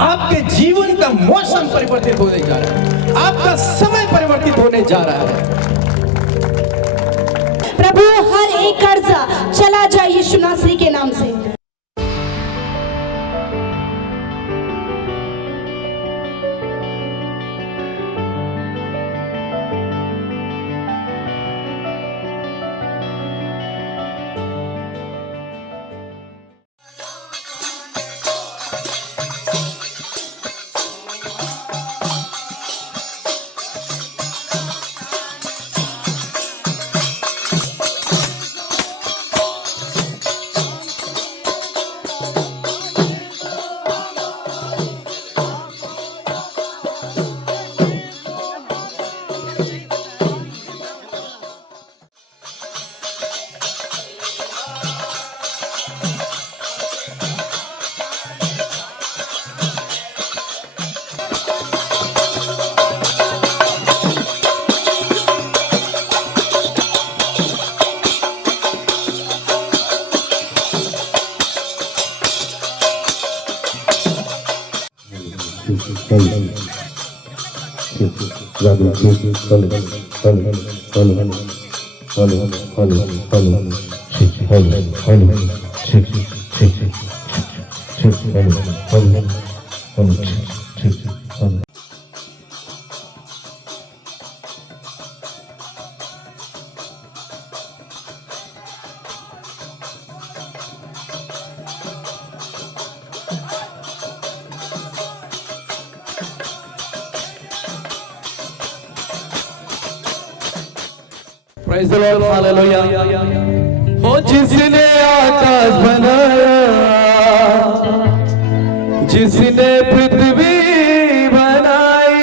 आपके जीवन का मौसम परिवर्तित होने जा रहा है, आपका समय परिवर्तित होने जा रहा है। प्रभु हर एक कर्जा चला जाए यीशु नासरी के नाम से। Praise the Lord, hallelujah। हो जिसने आकाश बनाया, जिसने पृथ्वी बनाई,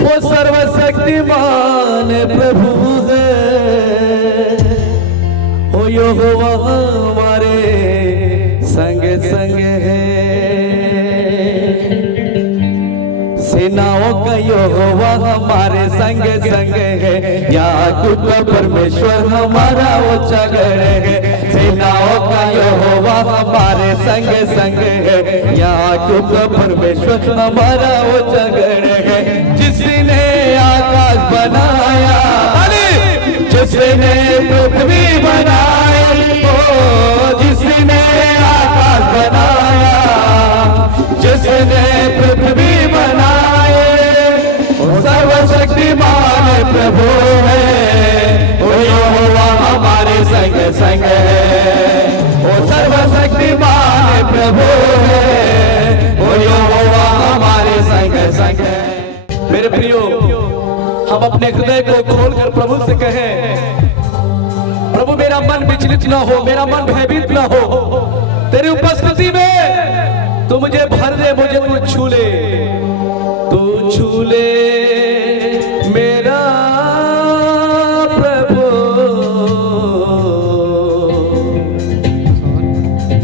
वो सर्वशक्तिमान प्रभु है। हो यहोवा हमारे संग संग है, सेनाओं का यहोवा हमारे संग संग है। याकूब का परमेश्वर हमारा ऊंचा गढ़ है, सेनाओं का यहोवा हमारे संग संग है। याकूब का परमेश्वर हमारा ऊंचा गढ़ है। जिसने आकाश बनाया, जिसने पृथ्वी बनाई, ओ जिसने आकाश बनाया, जिसने पृथ्वी बनाए, वो सर्वशक्तिमान प्रभु है। वो यहोवा हमारे संग संग है, वो सर्वशक्तिमान प्रभु है। वो यहोवा हमारे संग संग है। मेरे प्रियो, हम अपने हृदय को खोलकर प्रभु से कहें, प्रभु मेरा मन विचलित न हो, मेरा मन भयभीत न हो। तेरी उपस्थिति में तू मुझे भर दे, मुझे तू छू ले, तू छू ले मेरा प्रभु,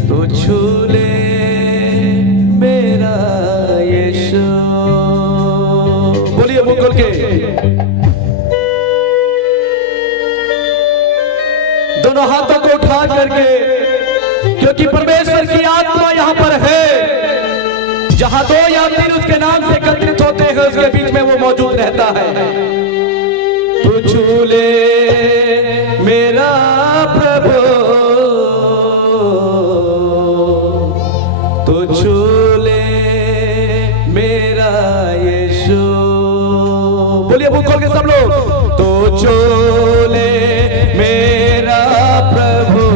तू छू ले मेरा यीशु। बोलिए मुंह खोल के। दोनों हाथों को उठा करके, क्योंकि परमेश्वर की आत्मा यहाँ पर है। जहां दो या तीन उसके नाम से एकत्रित होते हैं, उसके बीच में वो मौजूद रहता है। तू छू ले मेरा प्रभु, तू छू ले मेरा यीशु। बोलिए मुंह खोल के सब लोग। तू छू ले मेरा प्रभु,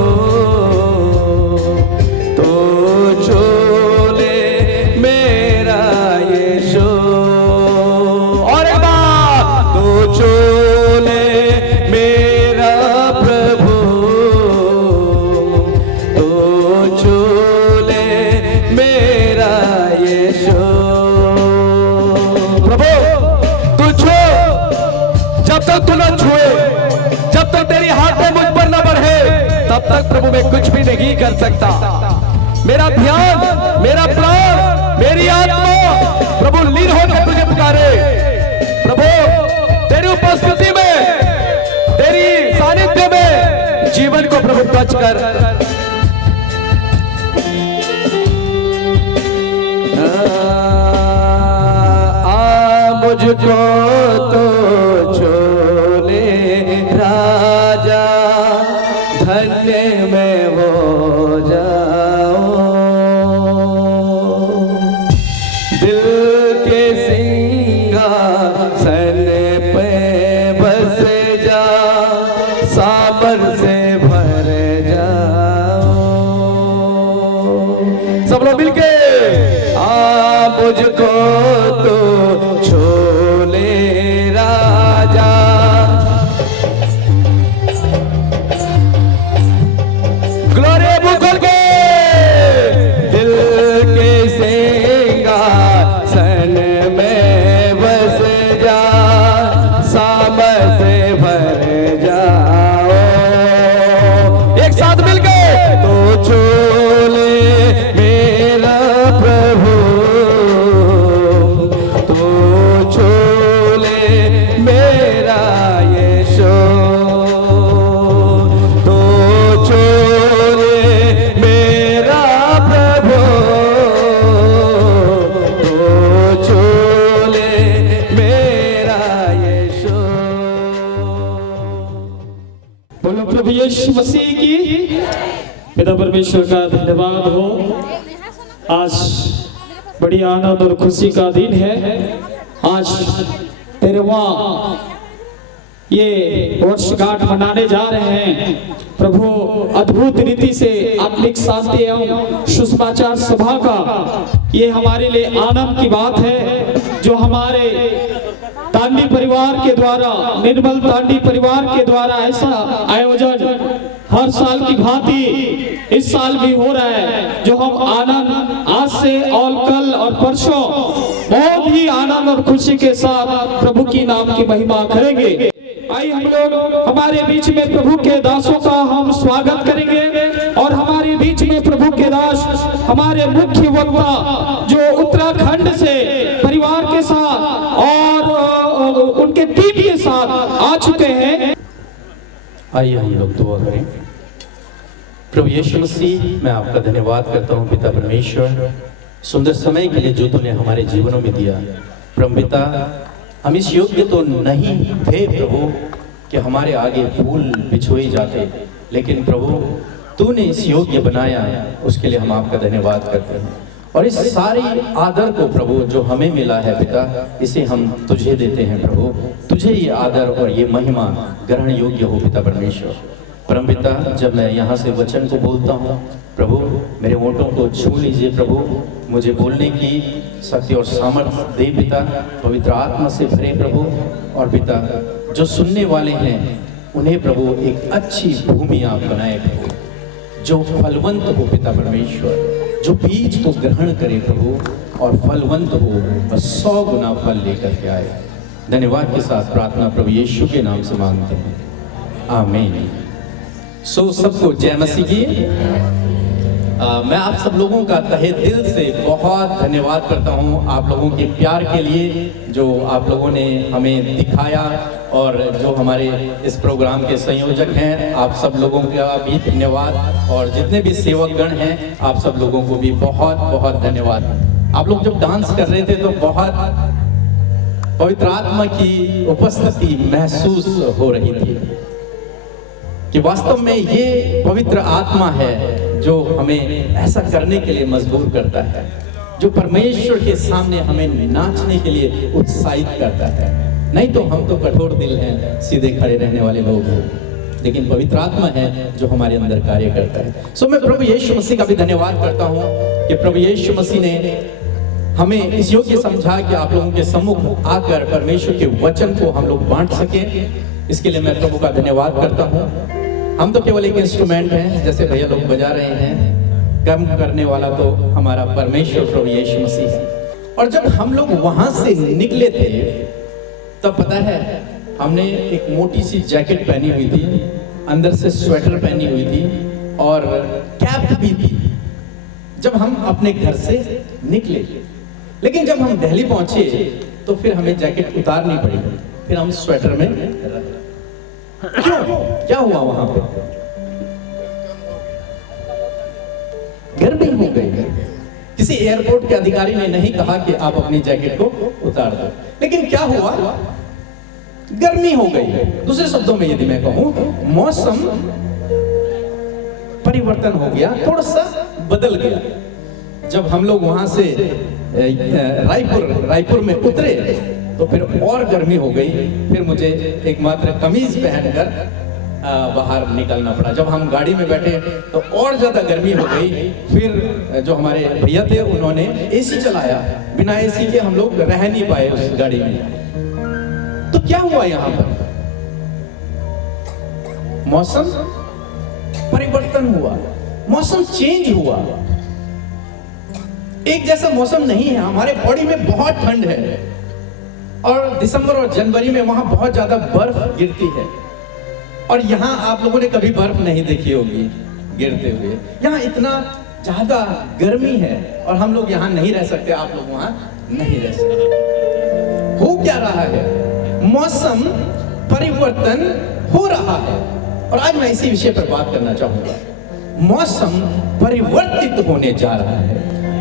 तब तक प्रभु मैं कुछ भी नहीं कर सकता। मेरा ध्यान, मेरा प्राण, मेरी आत्मा प्रभु लीन होकर तुझे पुकारे। प्रभु तेरी उपस्थिति में, तेरी सानिध्य में जीवन को प्रभु टच कर। मुझको तो छोले राजा, धन्य मैं हो जाओ। दिल के सिंहासन पे बस जा, साबर से भर जाओ। सब लोग मिलके मुझको तो छोले राजा, ग्लोरी मुकुल के दिल के सिंहासन में बस जा, साबर से भर जाओ। एक साथ मिलके तो छोले मेरा प्रभु, तो छोले मेरा यीशु, तो छोले मेरा प्रभु, तो छोले मेरा यीशु। बोलो प्रभु यीशु मसीह की। पिता परमेश्वर का धन्यवाद हो। आज बड़ी आनंद और खुशी का दिन है। आज 13वां ये वर्षगांठ मनाने जा रहे हैं। प्रभु अद्भुत रीति से आत्मिक शांति एवं सुसमाचार सभा का ये हमारे लिए आनंद की बात है, जो हमारे तांडी परिवार के द्वारा, निर्मल तांडी परिवार के द्वारा ऐसा आयोजन हर साल की भांति इस साल भी हो रहा है, जो हम आनंद आज से और कल और परसों बहुत ही आनंद और खुशी के साथ प्रभु की नाम की महिमा करेंगे। आइए हम लोग हमारे बीच में प्रभु के दासों का हम स्वागत करेंगे, और हमारे बीच में प्रभु के दास हमारे मुख्य वक्ता जो उत्तराखंड से परिवार के साथ और उनके टीम के साथ आ चुके हैं। आइए हम लोग दुआ करें। प्रभु यीशु मसीह, मैं आपका धन्यवाद करता हूँ पिता परमेश्वर, सुंदर समय के लिए जो तूने हमारे जीवनों में दिया। प्रभु पिता, हम इस योग्य तो नहीं थे प्रभु कि हमारे आगे फूल बिछोए जाते, लेकिन प्रभु तूने इस योग्य बनाया, उसके लिए हम आपका धन्यवाद करते हैं। और इस सारी आदर को प्रभु जो हमें मिला है पिता, इसे हम तुझे देते हैं प्रभु। तुझे ये आदर और ये महिमा ग्रहण योग्य हो पिता परमेश्वर। परम पिता, जब मैं यहाँ से वचन को बोलता हूँ प्रभु, मेरे होठों को छू लीजिए प्रभु, मुझे बोलने की शक्ति और सामर्थ्य दे पिता, पवित्र आत्मा से भरे प्रभु। और पिता, जो सुनने वाले हैं उन्हें प्रभु एक अच्छी भूमि आप बनाए प्रभु, जो फलवंत हो पिता परमेश्वर, जो बीज को ग्रहण करे प्रभु और फलवंत हो और 100 गुना फल लेकर के आए। धन्यवाद के साथ प्रार्थना प्रभु यीशु के नाम से मांगते हैं, आमीन। सो सबको जय मसीह की। मैं आप सब लोगों का तहे दिल से बहुत धन्यवाद करता हूं, आप लोगों के प्यार के लिए जो आप लोगों ने हमें दिखाया, और जो हमारे इस प्रोग्राम के संयोजक हैं आप सब लोगों का भी धन्यवाद, और जितने भी सेवकगण हैं आप सब लोगों को भी बहुत बहुत धन्यवाद। आप लोग जब डांस कर रहे थे तो बहुत पवित्र आत्मा की उपस्थिति महसूस हो रही थी, कि वास्तव में ये पवित्र आत्मा है जो हमें ऐसा करने के लिए मजबूर करता है, जो परमेश्वर के सामने हमें नाचने के लिए उत्साहित करता है। नहीं तो हम तो कठोर दिल हैं, सीधे खड़े रहने वाले लोग हैं, लेकिन पवित्र आत्मा है जो हमारे अंदर कार्य करता है। सो मैं प्रभु यीशु मसीह का भी धन्यवाद करता हूँ कि प्रभु यीशु मसीह ने हमें इस योग्य समझा कि आप लोगों के सम्मुख आकर परमेश्वर के वचन को हम लोग बांट सके। इसके लिए मैं प्रभु का धन्यवाद करता हूँ। हम तो केवल एक इंस्ट्रूमेंट हैं, जैसे भैया लोग बजा रहे हैं, कर्म करने वाला तो हमारा परमेश्वर प्रभु यीशु मसीह है। और जब हम लोग वहां से निकले थे तब पता है हमने एक मोटी सी जैकेट पहनी हुई थी, अंदर से स्वेटर पहनी हुई थी और कैप भी थी जब हम अपने घर से निकले। लेकिन जब हम दिल्ली पहुंचे तो फिर हमें जैकेट उतारनी पड़ी, फिर हम स्वेटर में रहे। क्यों? क्या हुआ वहां पे? गर्मी हो गई। किसी एयरपोर्ट के अधिकारी ने नहीं कहा कि आप अपनी जैकेट को उतार दो, लेकिन क्या हुआ, गर्मी हो गई। दूसरे शब्दों में यदि मैं कहूं, मौसम परिवर्तन हो गया, थोड़ा सा बदल गया। जब हम लोग वहां से रायपुर में उतरे तो फिर और गर्मी हो गई। फिर मुझे एक मात्र कमीज पहनकर बाहर निकलना पड़ा। जब हम गाड़ी में बैठे तो और ज्यादा गर्मी हो गई। फिर जो हमारे भैया थे उन्होंने एसी चलाया, बिना एसी के हम लोग रह नहीं पाए उस गाड़ी में। तो क्या हुआ यहां पर, मौसम परिवर्तन हुआ, मौसम चेंज हुआ। एक जैसा मौसम नहीं है। हमारे बॉडी में बहुत ठंड है और दिसंबर और जनवरी में वहां बहुत ज्यादा बर्फ गिरती है, और यहां आप लोगों ने कभी बर्फ नहीं देखी होगी गिरते हुए। यहां इतना ज्यादा गर्मी है और हम लोग यहां नहीं रह सकते, आप लोग वहां नहीं रह सकते। हो क्या रहा है, मौसम परिवर्तन हो रहा है। और आज मैं इसी विषय पर बात करना चाहूंगा। मौसम परिवर्तित होने जा रहा है।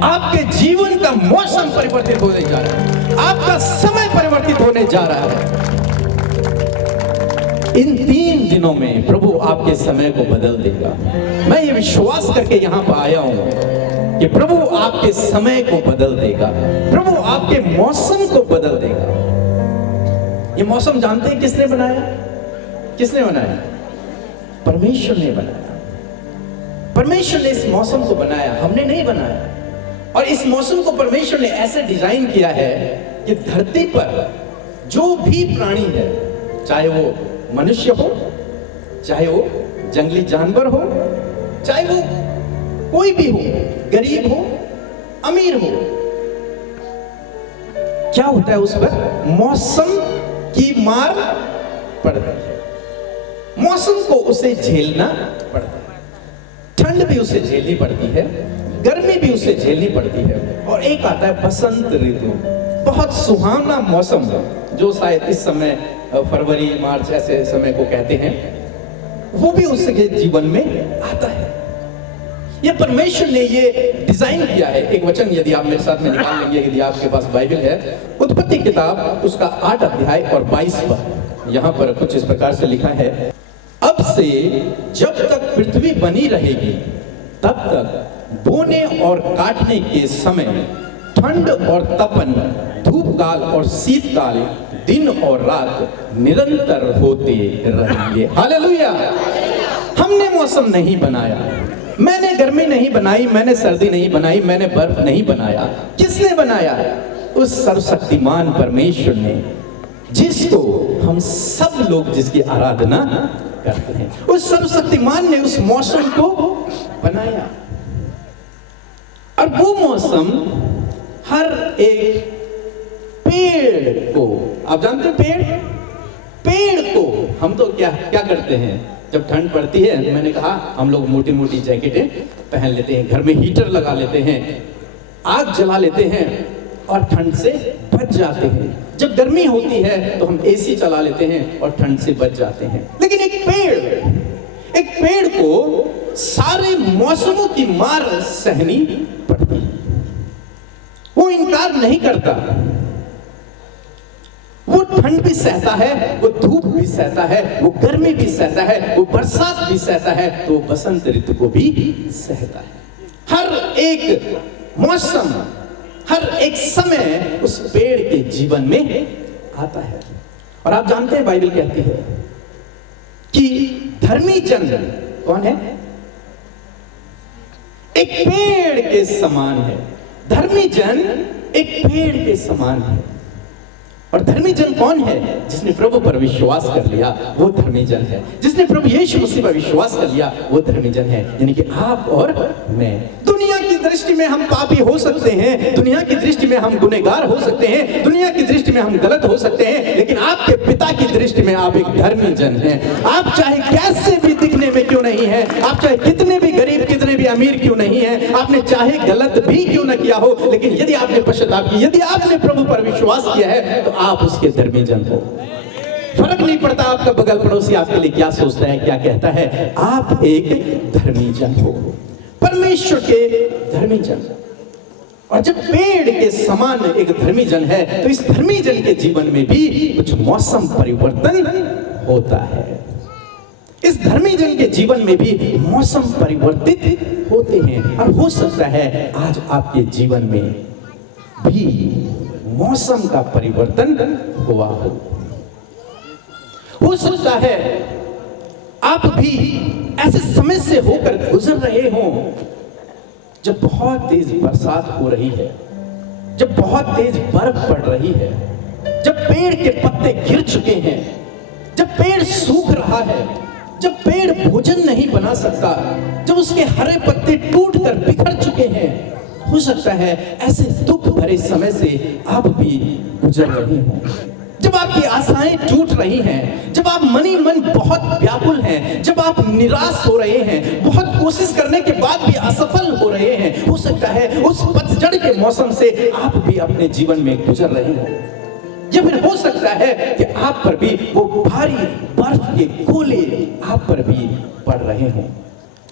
आपके जीवन का मौसम परिवर्तित होने जा रहा है, आपका समय परिवर्तित होने जा रहा है। इन 3 दिनों में प्रभु आपके समय को बदल देगा। मैं ये विश्वास करके यहां पर आया हूं कि प्रभु आपके समय को बदल देगा, प्रभु आपके मौसम को बदल देगा। ये मौसम जानते हैं किसने बनाया? किसने बनाया? परमेश्वर ने बनाया। परमेश्वर ने इस मौसम को बनाया, हमने नहीं बनाया। और इस मौसम को परमेश्वर ने ऐसे डिजाइन किया है कि धरती पर जो भी प्राणी है, चाहे वो मनुष्य हो, चाहे वो जंगली जानवर हो, चाहे वो कोई भी हो, गरीब हो, अमीर हो, क्या होता है उस पर मौसम की मार पड़ती है। मौसम को उसे झेलना पड़ता है। ठंड भी उसे झेलनी पड़ती है, गर्मी भी उसे झेलनी पड़ती है। और एक आता है बसंत ऋतु, बहुत सुहावना मौसम जो शायद इस समय फरवरी मार्च ऐसे समय को कहते हैं, वो भी उसके जीवन में आता है। ये परमेश्वर ने ये डिजाइन किया है। एक वचन यदि आप मेरे साथ में निकाल लेंगे, यदि आपके पास बाइबल है, उत्पत्ति किताब उसका 8 अध्याय और 22 पद, यहां पर कुछ इस प्रकार से लिखा है, अब से जब तक पृथ्वी बनी रहेगी तब तक बोने और काटने के समय ठंड और तपन, धूप काल और शीतकाल, दिन और रात निरंतर होते रहेंगे। हालेलुया। हमने मौसम नहीं बनाया, मैंने गर्मी नहीं बनाई, मैंने सर्दी नहीं बनाई, मैंने बर्फ नहीं बनाया। किसने बनाया? उस सर्वशक्तिमान परमेश्वर ने, जिसको हम सब लोग जिसकी आराधना करते हैं। उस सर्वशक्तिमान ने उस मौसम को बनाया। और वो मौसम हर एक पेड़ को, आप जानते हैं पेड़ को हम तो क्या करते हैं, जब ठंड पड़ती है, मैंने कहा हम लोग मोटी मोटी जैकेटें पहन लेते हैं, घर में हीटर लगा लेते हैं, आग जला लेते हैं और ठंड से बच जाते हैं। जब गर्मी होती है तो हम एसी चला लेते हैं और ठंड से बच जाते हैं। लेकिन एक पेड़ को सारे मौसमों की मार सहनी पड़ती है। वो इनकार नहीं करता, वो ठंड भी सहता है, वो धूप भी सहता है, वो गर्मी भी सहता है, वो बरसात भी सहता है, तो बसंत ऋतु को भी सहता है। हर एक मौसम, हर एक समय उस पेड़ के जीवन में आता है। और आप जानते हैं बाइबल कहती है कि धर्मी जन कौन है? एक पेड़ के समान है। धर्मी जन एक पेड़ के समान है। और धर्मी जन कौन है? जिसने प्रभु पर विश्वास कर लिया, वो धर्मी जन है। जिसने प्रभु यीशु मसीह पर विश्वास कर लिया, वो धर्मी जन है। यानी कि आप और मैं। दुनिया की दृष्टि में हम पापी हो सकते हैं, दुनिया की दृष्टि में हम गुनहगार हो सकते हैं, दुनिया की दृष्टि में हम गलत हो सकते हैं, लेकिन आपके पिता की दृष्टि में आप एक धर्मी जन हैं। आप चाहे कैसे भी दिखने में क्यों नहीं है, आप चाहे कितने भी गरीब, कितने भी अमीर क्यों नहीं है, आपने चाहे गलत भी क्यों न किया हो, लेकिन यदि आपने पश्चाताप किया, यदि आपने प्रभु पर विश्वास किया है, तो आप उसके धर्मी जन हो। फर्क नहीं पड़ता आपका बगल पड़ोसी आपके लिए क्या सोचता है, क्या कहता है, आप एक धर्मी जन हो, परमेश्वर के धर्मी जन। और जब पेड़ के समान एक धर्मी जन है तो इस धर्मी जन के जीवन में भी कुछ मौसम परिवर्तन होता है। इस धर्मी जन के जीवन में भी मौसम परिवर्तित होते हैं और हो सकता है आज आपके जीवन में भी मौसम का परिवर्तन हुआ हो सकता है आप भी ऐसे समय से होकर गुजर रहे हो जब बहुत तेज बरसात हो रही है, जब बहुत तेज बर्फ पड़ रही है, जब पेड़ के पत्ते गिर चुके हैं, जब पेड़ सूख रहा है, जब पेड़ भोजन नहीं बना सकता, जब उसके हरे पत्ते टूटकर बिखर चुके हैं। हो सकता है ऐसे दुख भरे समय से आप भी गुजर रहे हो, जब आपकी आशाएं टूट रही हैं, जब आप मनी मन बहुत व्याकुल हैं, जब आप निराश हो रहे हैं, बहुत कोशिश करने के बाद भी असफल हो रहे हैं। हो सकता है उस पतझड़ के मौसम से आप भी अपने जीवन में गुजर रहे हो, या फिर हो सकता है कि आप पर भी वो भारी बर्फ के गोले आप पर भी पड़ रहे हों,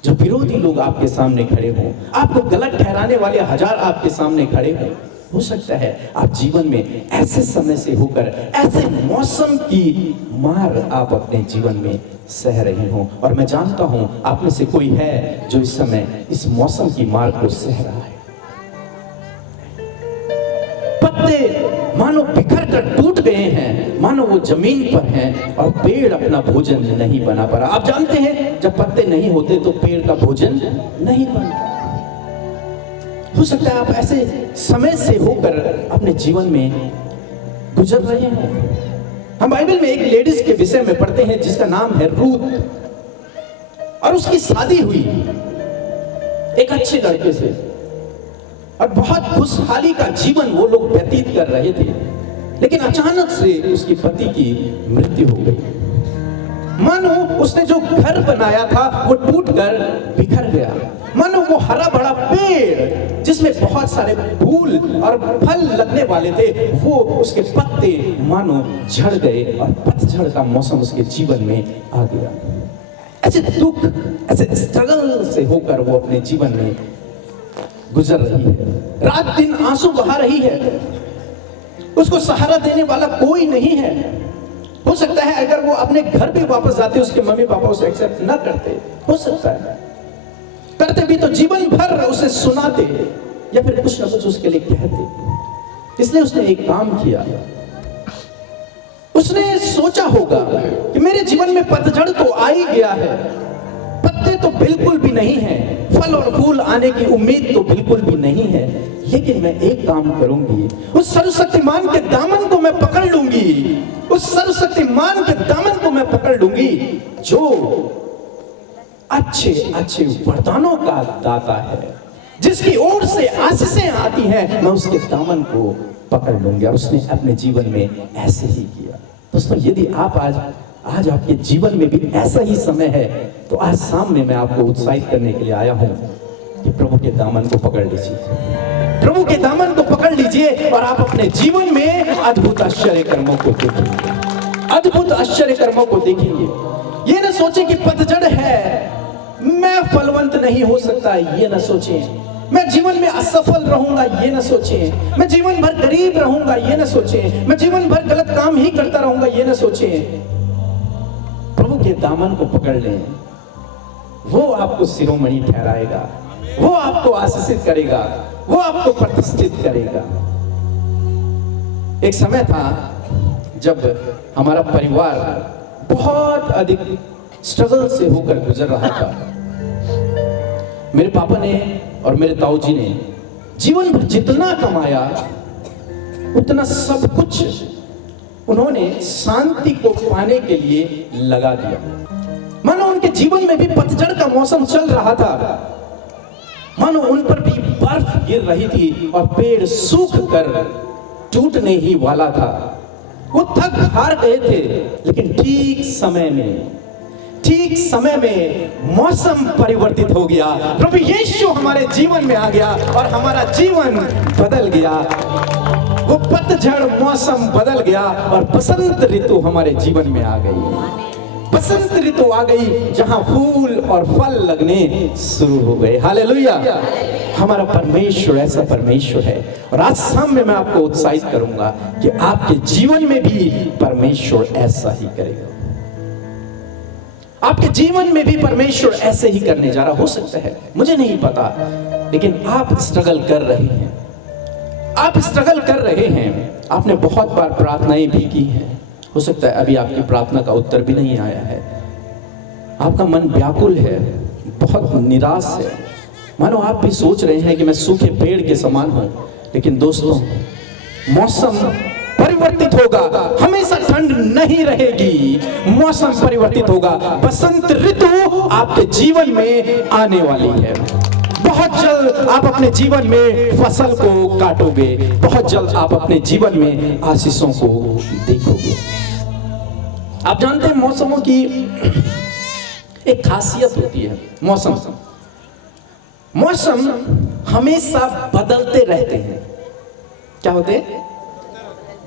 जो विरोधी लोग आपके सामने खड़े हों, आपको गलत ठहराने वाले हजार आपके सामने खड़े हों। हो सकता है आप जीवन में ऐसे समय से होकर ऐसे मौसम की मार आप अपने जीवन में सह रहे हो, और मैं जानता हूं आप में से कोई है जो इस समय इस मौसम की मार को सह रहा है। पत्ते मानो बिखर कर टूट गए हैं, मानो वो जमीन पर हैं और पेड़ अपना भोजन नहीं बना पा रहा। आप जानते हैं जब पत्ते नहीं होते तो पेड़ का भोजन नहीं बनता। हो सकता है आप ऐसे समय से होकर अपने जीवन में गुजर रहे हो। हम बाइबल में एक लेडीज के विषय में पढ़ते हैं जिसका नाम है रूथ, और उसकी शादी हुई एक अच्छे लड़के से और बहुत खुशहाली का जीवन वो लोग व्यतीत कर रहे थे, लेकिन अचानक से उसकी पति की मृत्यु हो गई। मानो उसने जो घर बनाया था वो टूटकर बिखर गया, मानो वो हरा भरा पेड़ जिसमें बहुत सारे फूल और फल लगने वाले थे वो उसके पत्ते मानो झड़ गए और पतझड़ का मौसम उसके जीवन में आ गया। ऐसे दुख, ऐसे स्ट्रगल से होकर वो अपने जीवन में गुजर रही है, रात दिन आंसू बहा रही है, उसको सहारा देने वाला कोई नहीं है। हो सकता है अगर वो अपने घर भी वापस जाते उसके मम्मी पापा उसे एक्सेप्ट न करते, हो सकता है करते भी तो जीवन भर उसे सुनाते या फिर कुछ ना कुछ उसके लिए कहते। इसलिए उसने एक काम किया, उसने सोचा होगा कि मेरे जीवन में पतझड़ तो आ ही गया है, पत्ते तो बिल्कुल भी नहीं है, फल और फूल आने की उम्मीद तो बिल्कुल भी नहीं है, लेकिन मैं एक काम करूंगी, उस सर्वशक्तिमान के दामन को मैं पकड़ लूंगी, उस सर्वशक्तिमान के दामन को मैं पकड़ लूंगी जो अच्छे अच्छे वरदानों का दाता है, जिसकी ओर से आशीषें आती हैं, मैं उसके दामन को पकड़ लूंगी। और उसने अपने जीवन में ऐसे ही किया। दोस्तों, यदि आप आज आपके जीवन में भी ऐसा ही समय है तो आज सामने मैं आपको उत्साहित करने के लिए आया हूं कि प्रभु के दामन को पकड़ लीजिए, प्रभु के दामन को पकड़ लीजिए और आप अपने जीवन में अद्भुत आश्चर्य कर्मों को देखेंगे, अद्भुत आश्चर्य कर्मों को देखेंगे। ये ना सोचे कि पतझड़ है, मैं फलवंत नहीं हो सकता, ये ना सोचे, मैं जीवन में असफल रहूंगा, ये ना सोचे, मैं जीवन भर गरीब रहूंगा, ये ना सोचे, मैं जीवन भर गलत काम ही करता रहूंगा, ये ना सोचे। प्रभु के दामन को पकड़ लें, वो आपको शिरोमणि ठहराएगा, वो आपको आशीषित करेगा, वो आपको प्रतिष्ठित करेगा। एक समय था जब हमारा परिवार बहुत अधिक स्ट्रगल से होकर गुजर रहा था। मेरे पापा ने और मेरे ताऊजी ने जीवन भर जितना कमाया उतना सब कुछ उन्होंने शांति को पाने के लिए लगा दिया। मानो उनके जीवन में भी पतझड़ का मौसम चल रहा था, मानो उन पर भी बर्फ गिर रही थी और पेड़ सूख कर टूटने ही वाला था। वो थक हार गए थे, लेकिन ठीक समय में मौसम परिवर्तित हो गया, प्रभु यीशु हमारे जीवन में आ गया और हमारा जीवन बदल गया। वो पतझड़ मौसम बदल गया और बसंत ऋतु हमारे जीवन में आ गई। बसंत ऋतु आ गई जहां फूल और फल लगने शुरू हो गए। हालेलुया। हमारा परमेश्वर ऐसा परमेश्वर है। और आज शाम में मैं आपको उत्साहित करूंगा कि आपके जीवन में भी परमेश्वर ऐसा ही करेगा। आपके जीवन में भी परमेश्वर ऐसे ही करने जा रहा। हो सकता है, मुझे नहीं पता, लेकिन आप स्ट्रगल कर रहे हैं। आप स्ट्रगल कर रहे हैं। आपने बहुत बार प्रार्थनाएं भी की हैं। हो सकता है अभी आपकी प्रार्थना का उत्तर भी नहीं आया है। आपका मन व्याकुल है, बहुत निराश है। मानो आप भी सोच रहे हैं कि मैं सूखे पेड़ के समान हूं। लेकिन दोस्तों, मौसम परिवर्तित होगा, हमेशा ठंड नहीं रहेगी। मौसम परिवर्तित होगा। बसंत ऋतु आपके जीवन में आने वाली है। बहुत जल्द आप अपने जीवन में फसल को काटोगे। बहुत जल्द आप अपने जीवन में आशीषों को देखोगे। आप जानते हैं मौसमों की एक खासियत होती है। मौसम हमेशा बदलते रहते हैं। क्या होते हैं?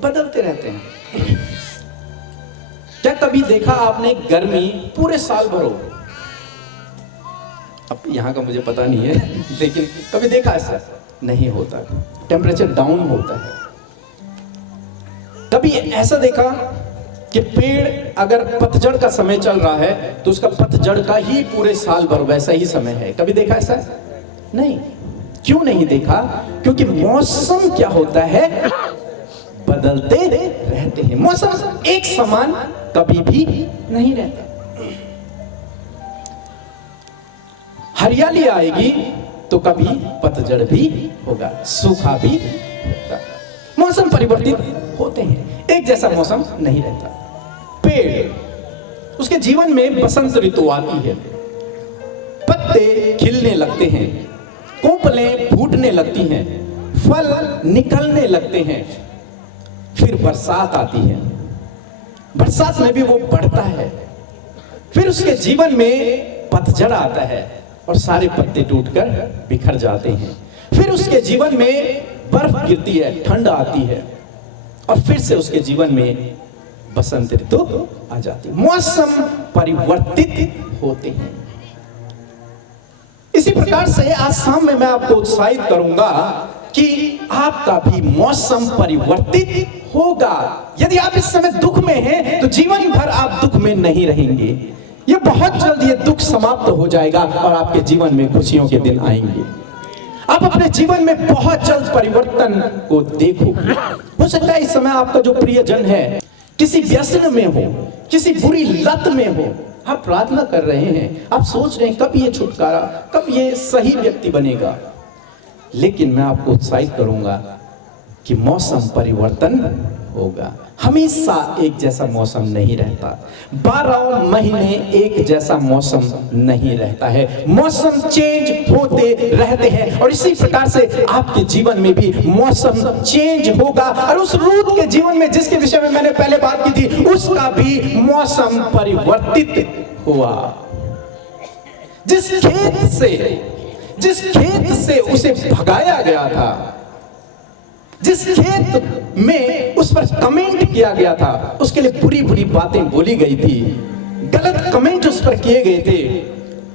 बदलते रहते हैं। क्या कभी देखा आपने गर्मी पूरे साल भर हो? अब यहाँ का मुझे पता नहीं है, लेकिन कभी देखा ऐसा? नहीं होता। टेम्परेचर डाउन होता है। कभी ऐसा देखा कि पेड़ अगर पतझड़ का समय चल रहा है तो उसका पतझड़ का ही पूरे साल भर वैसा ही समय है? कभी देखा ऐसा? नहीं। क्यों नहीं देखा? क्योंकि मौसम क्या होता है? बदलते रहते हैं। मौसम एक समान कभी भी नहीं रहता। हरियाली आएगी तो कभी पतझड़ भी होगा, सूखा भी होगा। मौसम परिवर्तित होते हैं, एक जैसा मौसम नहीं रहता। पेड़, उसके जीवन में बसंत ऋतु आती है, पत्ते खिलने लगते हैं, कोपलें फूटने लगती हैं, फल निकलने लगते हैं। फिर बरसात आती है, बरसात में भी वो बढ़ता है। फिर उसके जीवन में पतझड़ आता है और सारे पत्ते टूटकर बिखर जाते हैं। फिर उसके जीवन में बर्फ गिरती है, ठंड आती है, और फिर से उसके जीवन में बसंत ऋतु आ जाती है। मौसम परिवर्तित होते हैं। इसी प्रकार से आज शाम में मैं आपको उत्साहित करूंगा कि आपका भी मौसम परिवर्तित होगा। यदि आप इस समय दुख में हैं तो जीवन भर आप दुख में नहीं रहेंगे। ये बहुत जल्द ये दुख समाप्त हो जाएगा और आपके जीवन में खुशियों के दिन आएंगे। आप अपने जीवन में बहुत जल्द परिवर्तन को देखोगे। हो सकता है इस समय आपका जो प्रियजन है किसी व्यसन में हो, किसी बुरी लत में हो। आप प्रार्थना कर रहे हैं, आप सोच रहे हैं कब ये छुटकारा, कब ये सही व्यक्ति बनेगा। लेकिन मैं आपको उत्साहित करूंगा कि मौसम परिवर्तन होगा। हमेशा एक जैसा मौसम नहीं रहता। 12 महीने एक जैसा मौसम नहीं रहता है। मौसम चेंज होते रहते हैं और इसी प्रकार से आपके जीवन में भी मौसम चेंज होगा। और उस रूत के जीवन में जिसके विषय में मैंने पहले बात की थी, उसका भी मौसम परिवर्तित हुआ। जिस खेत से उसे भगाया गया था, जिस खेत में उस पर कमेंट किया गया था, उसके लिए बुरी बुरी बातें बोली गई थी, गलत कमेंट उस पर किए गए थे,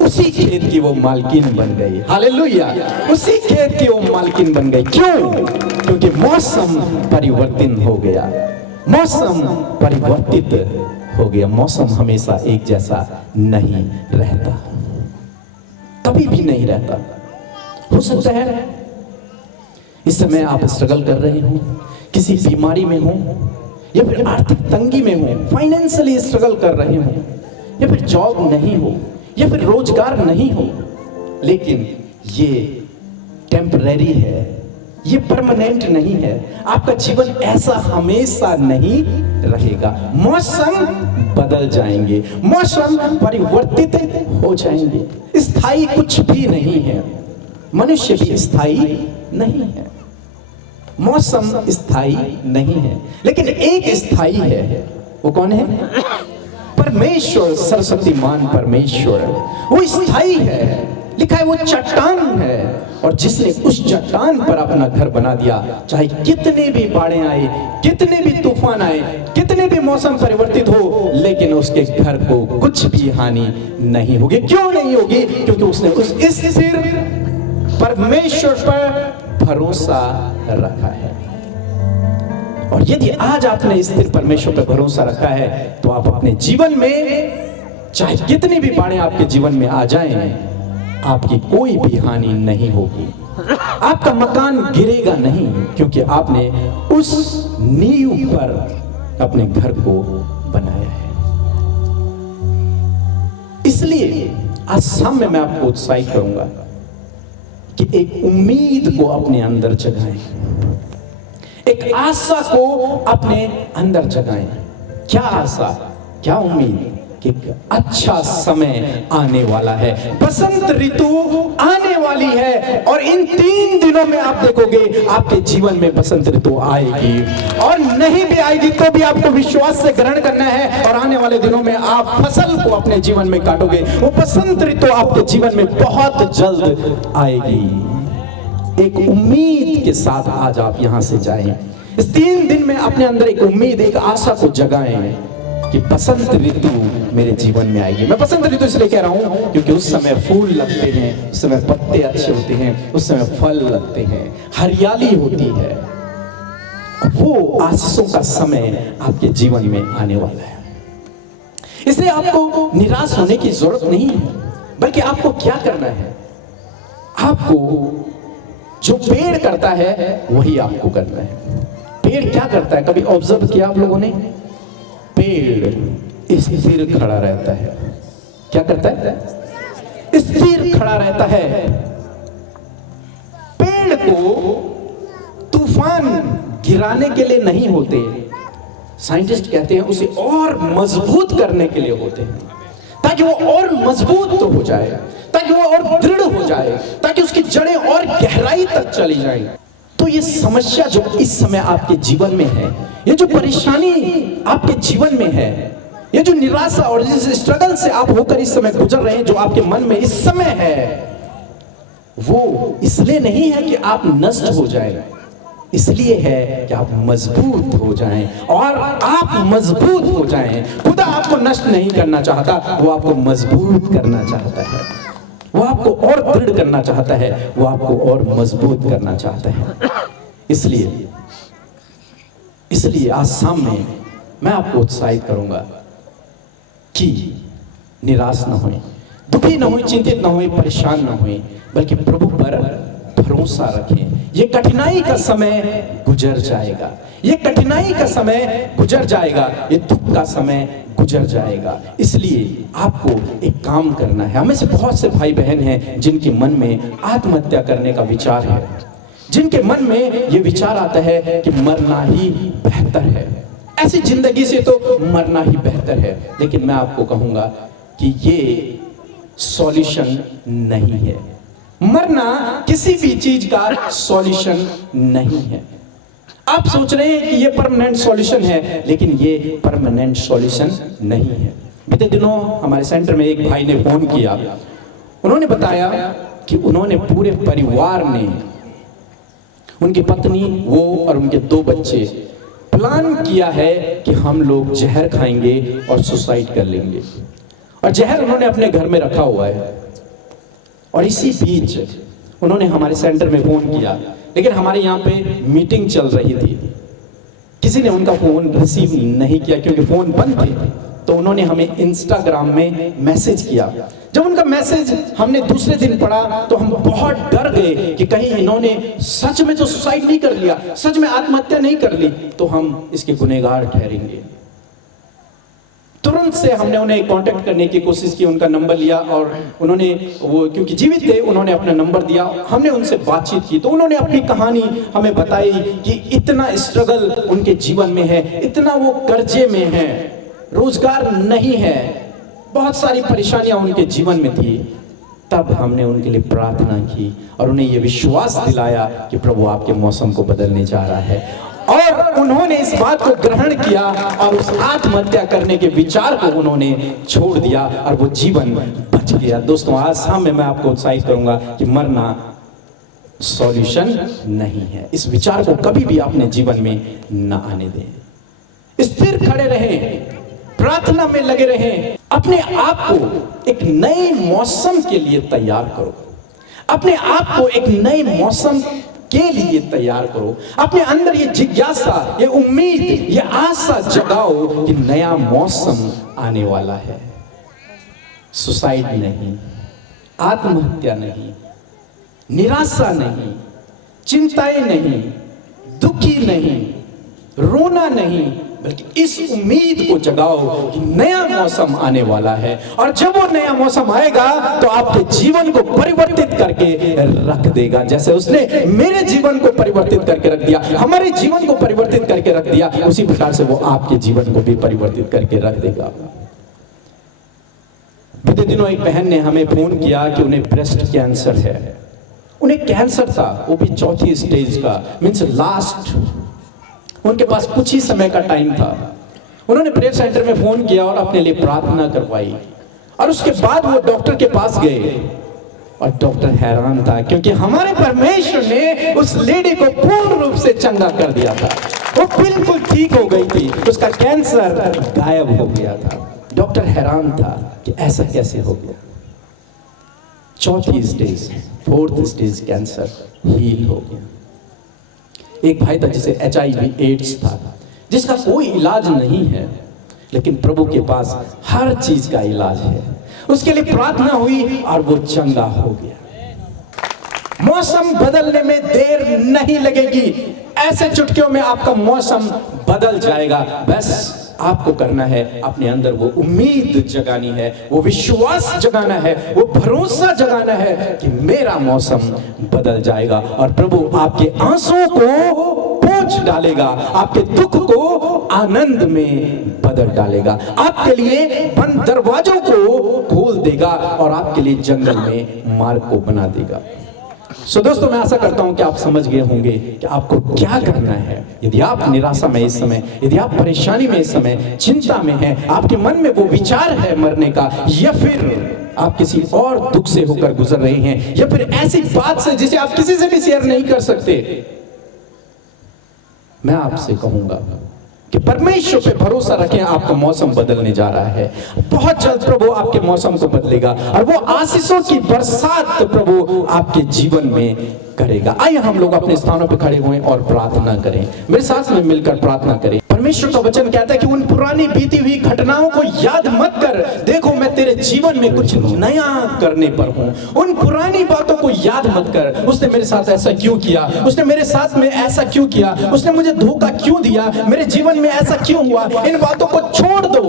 उसी खेत की वो मालकिन बन गई। हालेलुया। उसी खेत की वो मालकिन बन गई। क्यों? क्योंकि मौसम परिवर्तन हो गया। मौसम परिवर्तित हो गया। मौसम हमेशा एक जैसा नहीं रहता, कभी भी नहीं रहता। हो सकता है इस समय आप स्ट्रगल कर रहे हो, किसी बीमारी में हो, या फिर आर्थिक तंगी में हो, फाइनेंशियली स्ट्रगल कर रहे हो, या फिर जॉब नहीं हो, या फिर रोजगार नहीं हो। लेकिन ये टेम्परेरी है, ये परमानेंट नहीं है। आपका जीवन ऐसा हमेशा नहीं रहेगा। मौसम बदल जाएंगे, मौसम परिवर्तित हो जाएंगे। स्थायी कुछ भी नहीं है, मनुष्य भी स्थायी नहीं है, मौसम स्थायी नहीं है। लेकिन एक स्थायी है। वो कौन है? परमेश्वर, सरस्वती मान परमेश्वर। वो स्थायी है, लिखा है वो चट्टान है, और जिसने उस चट्टान पर अपना घर बना दिया, चाहे कितने भी बाढ़ें आए, कितने भी तूफान आए, कितने भी मौसम परिवर्तित हो, लेकिन उसके घर को कुछ भी हानि नहीं होगी। क्यों नहीं होगी? क्योंकि उसने उस स्थिर परमेश्वर पर भरोसा रखा है। और यदि आज आपने स्थिर परमेश्वर पर भरोसा रखा है, तो आप अपने जीवन में चाहे कितनी भी बाढ़ें आपके जीवन में आ जाएं, आपकी कोई भी हानि नहीं होगी। आपका मकान गिरेगा नहीं, क्योंकि आपने उस नींव पर अपने घर को बनाया है। इसलिए आज शाम में मैं आपको उत्साहित करूंगा कि एक उम्मीद को अपने अंदर जगाएं, एक आशा को अपने अंदर जगाएं। क्या आशा, क्या उम्मीद कि अच्छा समय आने वाला है, बसंत ऋतु आने वाली है, और इन 3 दिनों में आप देखोगे आपके जीवन में बसंत ऋतु आएगी। और नहीं भी आएगी तो भी आपको विश्वास से ग्रहण करना है, और आने वाले दिनों में आप फसल को अपने जीवन में काटोगे। वो बसंत ऋतु आपके जीवन में बहुत जल्द आएगी। एक उम्मीद के साथ आज आप यहां से जाएं। इस 3 दिन में अपने अंदर एक उम्मीद, एक आशा को जगाएं कि बसंत ऋतु मेरे जीवन में आएगी। मैं बसंत ऋतु इसलिए कह रहा हूं क्योंकि उस समय फूल लगते हैं, उस समय पत्ते अच्छे होते हैं, उस समय फल लगते हैं, हरियाली होती है। वो आशीषों का समय आपके जीवन में आने वाला है। इसलिए आपको निराश होने की जरूरत नहीं है, बल्कि आपको क्या करना है, आपको जो पेड़ करता है वही आपको करना है। पेड़ क्या करता है, कभी ऑब्जर्व किया आप लोगों ने? पेड़ स्थिर खड़ा रहता है। क्या करता है? स्थिर खड़ा रहता है। पेड़ को तूफान गिराने के लिए नहीं होते, साइंटिस्ट कहते हैं उसे और मजबूत करने के लिए होते हैं, ताकि वो और मजबूत तो हो जाए, ताकि वो और दृढ़ हो जाए, ताकि उसकी जड़ें और गहराई तक चली जाएं। तो ये समस्या जो इस समय आपके जीवन में है, ये जो परेशानी आपके जीवन में है, ये जो निराशा और जिस स्ट्रगल से आप होकर इस समय गुजर रहे हैं, जो आपके मन में इस समय है, वो इसलिए नहीं है कि आप नष्ट हो जाएं, इसलिए है कि आप मजबूत हो जाएं। और आप मजबूत हो जाएं, खुदा आपको नष्ट नहीं करना चाहता, वो आपको मजबूत करना चाहता है, वो आपको और दृढ़ करना चाहता है, वो आपको और मजबूत करना चाहता है। इसलिए आज सामने मैं आपको उत्साहित करूंगा कि निराश न होए, दुखी न होए, चिंतित न होए, परेशान न होए, बल्कि प्रभु पर भरोसा रखें। ये कठिनाई का समय गुजर जाएगा, ये कठिनाई का समय गुजर जाएगा, ये दुख का समय गुजर जाएगा। इसलिए आपको एक काम करना है। हमें से बहुत से भाई बहन हैं जिनके मन में आत्महत्या करने का विचार है, जिनके मन में ये विचार आता है कि मरना ही बेहतर है, ऐसी जिंदगी से तो मरना ही बेहतर है। लेकिन मैं आपको कहूंगा कि ये सॉल्यूशन नहीं है। मरना किसी भी चीज का सॉल्यूशन नहीं है। आप सोच रहे हैं कि ये परमानेंट सॉल्यूशन है, लेकिन ये परमानेंट सॉल्यूशन नहीं है। बीते दिनों हमारे सेंटर में एक भाई ने फोन किया, उन्होंने बताया कि उन्होंने पूरे परिवार ने, उनकी पत्नी, वो और उनके 2 बच्चे प्लान किया है कि हम लोग जहर खाएंगे और सुसाइड कर लेंगे। और जहर उन्होंने अपने घर में रखा हुआ है। और इसी बीच उन्होंने हमारे सेंटर में फोन किया, लेकिन हमारे यहाँ पे मीटिंग चल रही थी, किसी ने उनका फोन रिसीव नहीं किया क्योंकि फोन बंद थे। तो उन्होंने हमें इंस्टाग्राम में मैसेज किया। जब उनका मैसेज हमने दूसरे दिन पढ़ा तो हम बहुत डर गए कि कहीं इन्होंने सच में तो सुसाइड नहीं कर लिया, सच में आत्महत्या नहीं कर ली, तो हम इसके गुनहगार ठहरेंगे। तुरंत से हमने उन्हें कांटेक्ट करने की कोशिश की, उनका नंबर लिया और उन्होंने, वो क्योंकि जीवित थे, उन्होंने अपना नंबर दिया, हमने उनसे बातचीत की। तो उन्होंने अपनी कहानी हमें बताई कि इतना स्ट्रगल उनके जीवन में है, इतना वो कर्जे में है, रोजगार नहीं है, बहुत सारी परेशानियां उनके जीवन में थी। तब हमने उनके लिए प्रार्थना की और उन्हें ये विश्वास दिलाया कि प्रभु आपके मौसम को बदलने जा रहा है। और उन्होंने इस बात को ग्रहण किया और उस आत्महत्या करने के विचार को उन्होंने छोड़ दिया और वो जीवन बच गया। दोस्तों, आज शाम में मैं आपको उत्साहित करूंगा कि मरना सॉल्यूशन नहीं है। इस विचार को कभी भी अपने जीवन में न आने दें। स्थिर खड़े रहें, प्रार्थना में लगे रहें, अपने आप को एक नए मौसम के लिए तैयार करो, अपने आप को एक नए मौसम के लिए तैयार करो। अपने अंदर ये जिज्ञासा, ये उम्मीद, ये आशा जगाओ कि नया मौसम आने वाला है। सुसाइड नहीं, आत्महत्या नहीं, निराशा नहीं, चिंताएं नहीं, दुखी नहीं, रोना नहीं, बल्कि इस उम्मीद को जगाओ कि नया मौसम आने वाला है। और जब वो नया मौसम आएगा तो आपके जीवन को परिवर्तित करके रख देगा, जैसे उसने मेरे जीवन को परिवर्तित करके रख दिया, हमारे जीवन को परिवर्तित करके रख दिया, उसी प्रकार से वो आपके जीवन को भी परिवर्तित करके रख देगा। बीते दिनों एक बहन ने हमें फोन किया कि उन्हें ब्रेस्ट कैंसर है। उन्हें कैंसर था, वो भी 4थी स्टेज का, मीन्स लास्ट। उनके पास कुछ ही समय का टाइम था। उन्होंने प्रेयर सेंटर में फोन किया और अपने लिए प्रार्थना करवाई, और उसके बाद वो डॉक्टर के पास गए और डॉक्टर हैरान था, क्योंकि हमारे परमेश्वर ने उस लेडी को पूर्ण रूप से चंगा कर दिया था। वो बिल्कुल ठीक हो गई थी, उसका कैंसर गायब हो गया था। डॉक्टर हैरान था कि ऐसा कैसे हो गया। 4थी stage, 4th stage cancer heal हो गया। एक भाई था जिसे HIV एड्स था, जिसका कोई इलाज नहीं है, लेकिन प्रभु के पास हर चीज का इलाज है। उसके लिए प्रार्थना हुई और वो चंगा हो गया। मौसम बदलने में देर नहीं लगेगी। ऐसे चुटकियों में आपका मौसम बदल जाएगा। बस आपको करना है, अपने अंदर वो उम्मीद जगानी है, वो विश्वास जगाना है, वो भरोसा जगाना है कि मेरा मौसम बदल जाएगा और प्रभु आपके आंसुओं को पोंछ डालेगा, आपके दुख को आनंद में बदल डालेगा, आपके लिए बंद दरवाजों को खोल देगा और आपके लिए जंगल में मार्ग को बना देगा। सो दोस्तों, मैं आशा करता हूं कि आप समझ गए होंगे कि आपको क्या करना है। यदि आप निराशा में इस समय, यदि आप परेशानी में इस समय, चिंता में हैं, आपके मन में वो विचार है मरने का, या फिर आप किसी और दुख से होकर गुजर रहे हैं, या फिर ऐसी बात से जिसे आप किसी से भी शेयर नहीं कर सकते, मैं आपसे कहूंगा कि परमेश्वर पे भरोसा रखें। आपका मौसम बदलने जा रहा है। बहुत जल्द प्रभु आपके मौसम को बदलेगा और वो आशीषों की बरसात प्रभु आपके जीवन में करेगा। आइए हम लोग अपने स्थानों पे खड़े हुए और प्रार्थना करें। मेरे साथ में मिलकर प्रार्थना करें। परमेश्वर का वचन कहता है कि उन पुरानी बीती हुई घटनाओं को याद मत कर, देखो मैं तेरे जीवन में कुछ नया करने पर हूँ। उन पुरानी बातों को याद मत कर, उसने मेरे साथ ऐसा क्यों किया, उसने मेरे साथ में ऐसा क्यों किया, उसने मुझे धोखा क्यों दिया, मेरे जीवन में ऐसा क्यों हुआ। इन बातों को छोड़ दो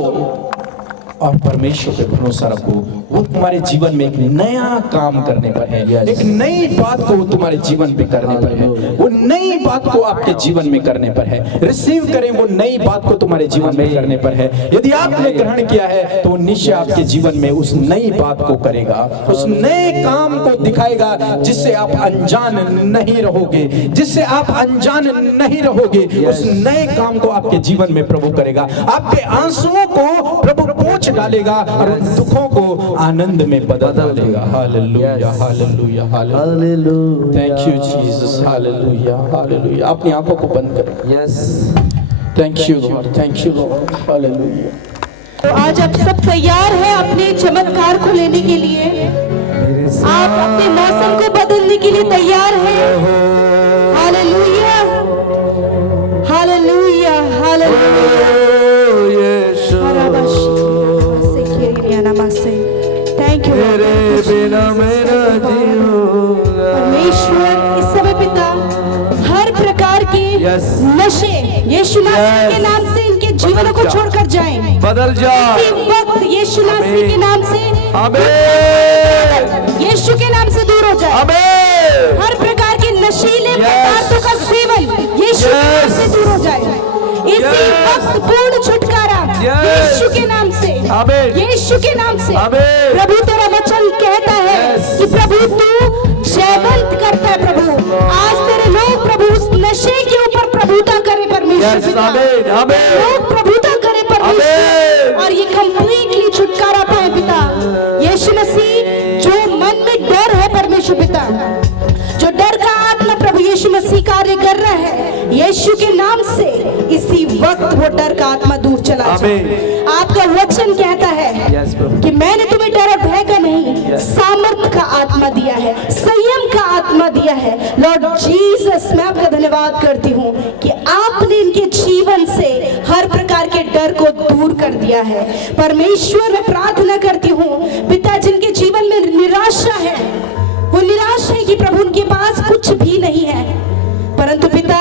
और परमेश्वर पे भरोसा रखो। वो तुम्हारे जीवन में एक नया काम करने पर है, एक नई बात को तुम्हारे जीवन पे करने पर है, वो नई बात को आपके जीवन में करने पर है। रिसीव करें, वो नई बात को तुम्हारे जीवन में करने पर है। यदि आपने ग्रहण किया है तो निश्चय आपके जीवन में उस नई बात को करेगा, उस नए काम को दिखाएगा जिससे आप अनजान नहीं रहोगे, जिससे आप अनजान नहीं रहोगे। उस नए काम को आपके जीवन में प्रभु करेगा। आपके आंसुओं को प्रभु पोंछ डालेगा और उन दुखों को आनंद में बदल देगा। Hallelujah, hallelujah, hallelujah. Thank you Jesus, hallelujah, hallelujah. अपनी आंखों को बंद करें। Yes, thank you Lord, thank you Lord, hallelujah. तो आज आप सब तैयार हैं अपने चमत्कार को लेने के लिए? आप अपने मौसम को बदलने के लिए तैयार हैं? Hallelujah, hallelujah, hallelujah. Thank you परमेश्वर। इस समय पिता हर प्रकार के नशे यीशु मसीह के नाम से इनके जीवनों को छोड़कर जाएं, बदल जा इसी वक्त यीशु मसीह के नाम से, आमीन, यीशु के नाम से दूर हो जाए। आमीन। हर प्रकार के नशीले पदार्थों का सेवन यीशु के नाम से दूर हो जाए। इसी वक्त पूर्ण छुटकारा यीशु के नाम से, यीशु के नाम से। प्रभु तेरा वचन कहता है कि प्रभु तू जयवंत करता है। प्रभु आज तेरे लोग प्रभु उस नशे के ऊपर प्रभुता करे परमेश्वर। परमेश्वर पिता। आमीन, आमीन। लोग प्रभुता करे परमेश्वर और ये कंप्लीटली छुटकारा पाए पिता। यीशु मसीह जो मन में डर है परमेश्वर पिता, जो डर का आत्मा प्रभु यीशु मसीह कार्य कर रहा है, यीशु के नाम से इसी वक्त वो डर का आत्मा दूर चला जाए। आपका वचन कहता है कि मैंने तुम्हें डर और भय का नहीं, सामर्थ का आत्मा दिया है, संयम का आत्मा दिया है। लॉर्ड जीसस, मैं आपका धन्यवाद करती हूँ कि आपने इनके जीवन से हर प्रकार के डर को दूर कर दिया है। परमेश्वर, मैं प्रार्थना करती हूँ पिता, जिनके जीवन में निराशा है, वो निराश है कि प्रभु उनके पास कुछ भी नहीं है, परंतु पिता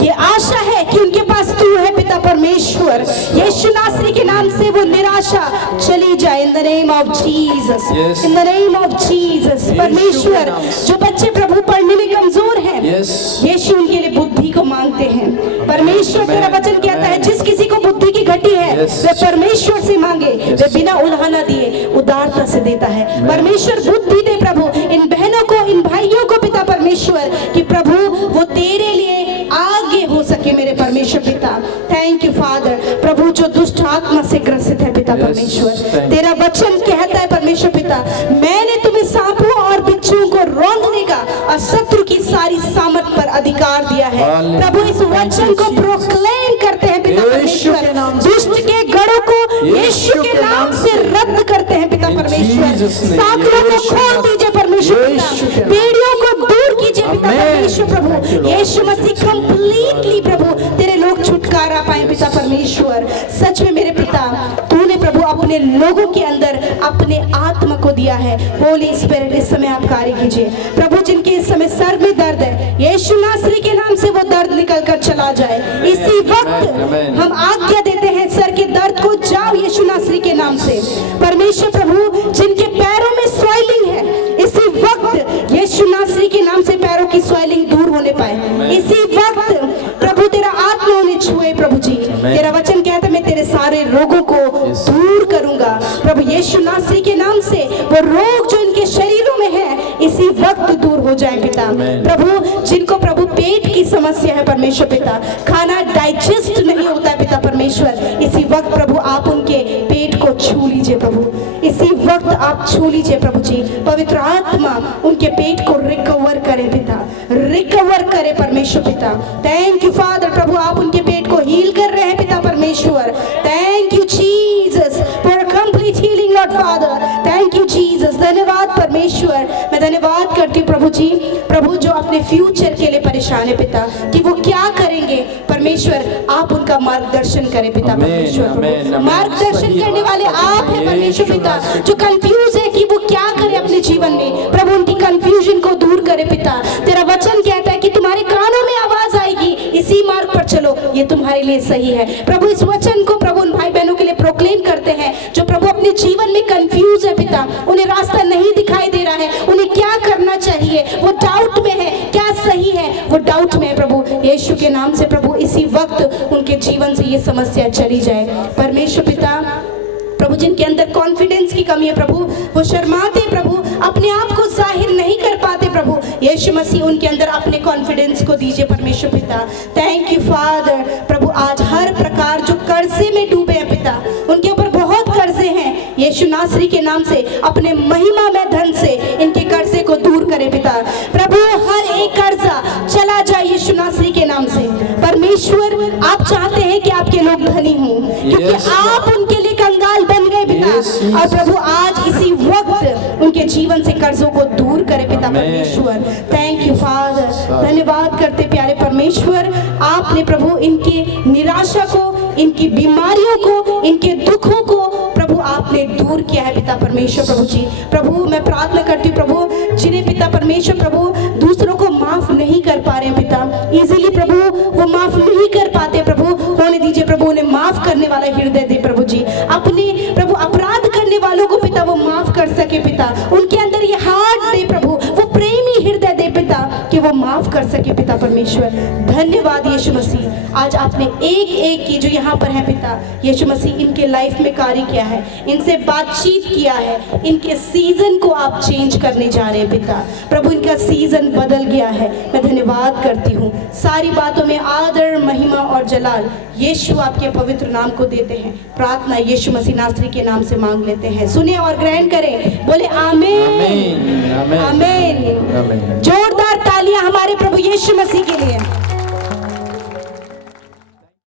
ये आशा है कि उनके पास तू है पिता परमेश्वर। यीशु नासरी के नाम से वो निराशा चली जाए in the name of Jesus, in the name of Jesus. परमेश्वर, जो बच्चे प्रभु पढ़ने में कमजोर हैं, यीशु उनके लिए बुद्धि को मांगते हैं। परमेश्वर, तेरा वचन कहता है जिस किसी को बुद्धि की घटी है वे परमेश्वर से मांगे, वे बिना उल्हाना दिए उदारता से देता है। परमेश्वर, बुद्धि दे प्रभु इन बहनों को, इन भाइयों को पिता परमेश्वर, कि प्रभु वो तेरे लिए आगे हो सके मेरे परमेश्वर पिता। Thank you father. प्रभु, जो दुष्ट आत्मा से ग्रसित है पिता परमेश्वर, तेरा वचन कहता है परमेश्वर पिता, मैंने तुम्हें सांपों और बिच्छुओं को रौंदने का और शत्रु की सारी सामर्थ पर अधिकार दिया है। प्रभु, इस वचन को प्रोक्लेम करते हैं पिता परमेश्वर, दुष्ट के गढ़ों को यीशु के नाम से रद्द करते हैं पिता परमेश्वर। साकलों को खोल दीजिए परमेश्वर पिता, बेड़ियों को दूर कीजिए पिता परमेश्वर। प्रभु यीशु मसीह कंप्लीटली प्रभु तेरे लोग छुटकारा पाए पिता परमेश्वर। सच में मेरे पिता, तूने प्रभु अपने लोगों के अंदर अपने आत्मा को दिया है। होली स्पिरिट, इस समय आप कार्य कीजिए प्रभु। जिनके इस समय सर में दर्द है, यीशु नासरी के नाम से वो दर्द निकल कर चला जाए। इसी वक्त हम आज्ञा देते हैं सर के दर्द को जाओ यीशु नासरी के नाम से। परमेश्वर प्रभु, जिनके पैरों में स्वेलिंग है, इसी वक्त यीशु नासरी के नाम से पैरों की स्वेलिंग दूर होने पाए। इसी वक्त प्रभु तेरा आत्मा उन्हें छुए प्रभु जी। तेरा वचन कहता है मैं तेरे सारे रोगों को दूर करूंगा प्रभु यीशु नासरी के नाम से। वो रोग जो इनके शरीरों में है इसी वक्त दूर हो जाए पिता। प्रभु, जिनको प्रभु पेट की समस्या है परमेश्वर पिता, खाना डाइजेस्ट नहीं होता है पिता परमेश्वर, इसी वक्त प्रभु आप उनके पेट को छू लीजिए प्रभु। इसी वक्त आप छू लीजिए प्रभु जी। पवित्र आत्मा उनके पेट को रिकवर करे पिता, रिकवर करे परमेश्वर पिता। Thank you father. प्रभु आप उनके पेट को हील कर रहे हैं पिता परमेश्वर। Thank you Jesus for complete healing Lord father. Thank you Jesus. धन्यवाद परमेश्वर। मैं धन्यवाद करती हूँ प्रभु जी। प्रभु जो अपने फ्यूचर के लिए परेशान है पिता, कि वो क्या करेंगे परमेश्वर, आप उनका मार्गदर्शन करें पिता परमेश्वर। मार्गदर्शन करने वाले आप हैं परमेश्वर पिता। जो कंफ्यूज है कि वो क्या करे अपने जीवन में, प्रभु उनकी कंफ्यूजन को दूर करे पिता। तेरा वचन कहता है कि तुम्हारे कानों में आवाज आएगी, इसी मार्ग पर चलो, ये तुम्हारे लिए सही है। प्रभु इस वचन को प्रभु उन भाई बहनों के लिए प्रोक्लेम करते हैं जो प्रभु अपने जीवन में कंफ्यूज है पिता, उन्हें रास्ता नहीं दिखाई दे रहा है, उन्हें क्या करना चाहिए, वो डाउट में है, क्या सही है, वो डाउट में है प्रभु। यीशु के नाम से प्रभु इसी वक्त उनके जीवन से ये समस्या चली जाए परमेश्वर पिता। प्रभु जिनके अंदर कॉन्फिडेंस की कमी है प्रभु, वो शर्माते प्रभु, अपने आप को जाहिर नहीं कर पाते प्रभु, यीशु मसीह उनके अंदर अपने कॉन्फिडेंस को दीजिए परमेश्वर पिता। Thank you father. प्रभु आज हर प्रकार जो कर्जे में डूबे हैं पिता, उनके ऊपर बहुत कर्जे हैं, यीशु नासरी के नाम से अपने महिमा में धन से इनके कर्जे को दूर करें पिता। प्रभु हर एक कर्जा चला जाए यीशु नासरी के नाम से परमेश्वर। आप चाहते हैं कि आपके लोग धनी हों, क्योंकि आप उनके लिए कंगाल बन गए पिता। और प्रभु आज इसी वक्त उनके जीवन से कर्जों को दूर करे पिता परमेश्वर। Thank you father. धन्यवाद करते प्यारे परमेश्वर, आपने प्रभु इनकी निराशा को, इनकी बीमारियों को, इनके दुखों को प्रभु आपने दूर किया है पिता परमेश्वर। प्रभु जी प्रभु मैं प्रार्थना करती हूँ प्रभु, जिन्हें पिता परमेश्वर प्रभु दूसरों को माफ नहीं कर पा रहे हैं पिता, इजीली प्रभु वो माफ नहीं कर पाते प्रभु, होने दीजिए प्रभु, उन्हें माफ करने वाला हृदय दे प्रभु जी। अपने प्रभु अपराध करने वालों को पिता वो माफ कर सके पिता, उनके अंदर ये हार्ट दे प्रभु, वो प्रेमी हृदय दे पिता। कि वो माफ कर सके पिता परमेश्वर। धन्यवाद यीशु मसीह, आज आपने एक एक की जो यहाँ पर है पिता यीशु मसीह, इनके लाइफ में कार्य किया है, इनसे बातचीत किया है, इनके सीजन को आप चेंज करने जा रहे हैं पिता प्रभु, इनका सीजन बदल गया है। मैं धन्यवाद करती हूँ, सारी बातों में आदर महिमा और जलाल यीशु आपके पवित्र नाम को देते हैं। प्रार्थना यीशु मसीह नासरी के नाम से मांग लेते हैं, सुने और ग्रहण करें, बोले आमीन आमीन। जोरदार तालियां हमारे प्रभु यीशु मसीह के लिए।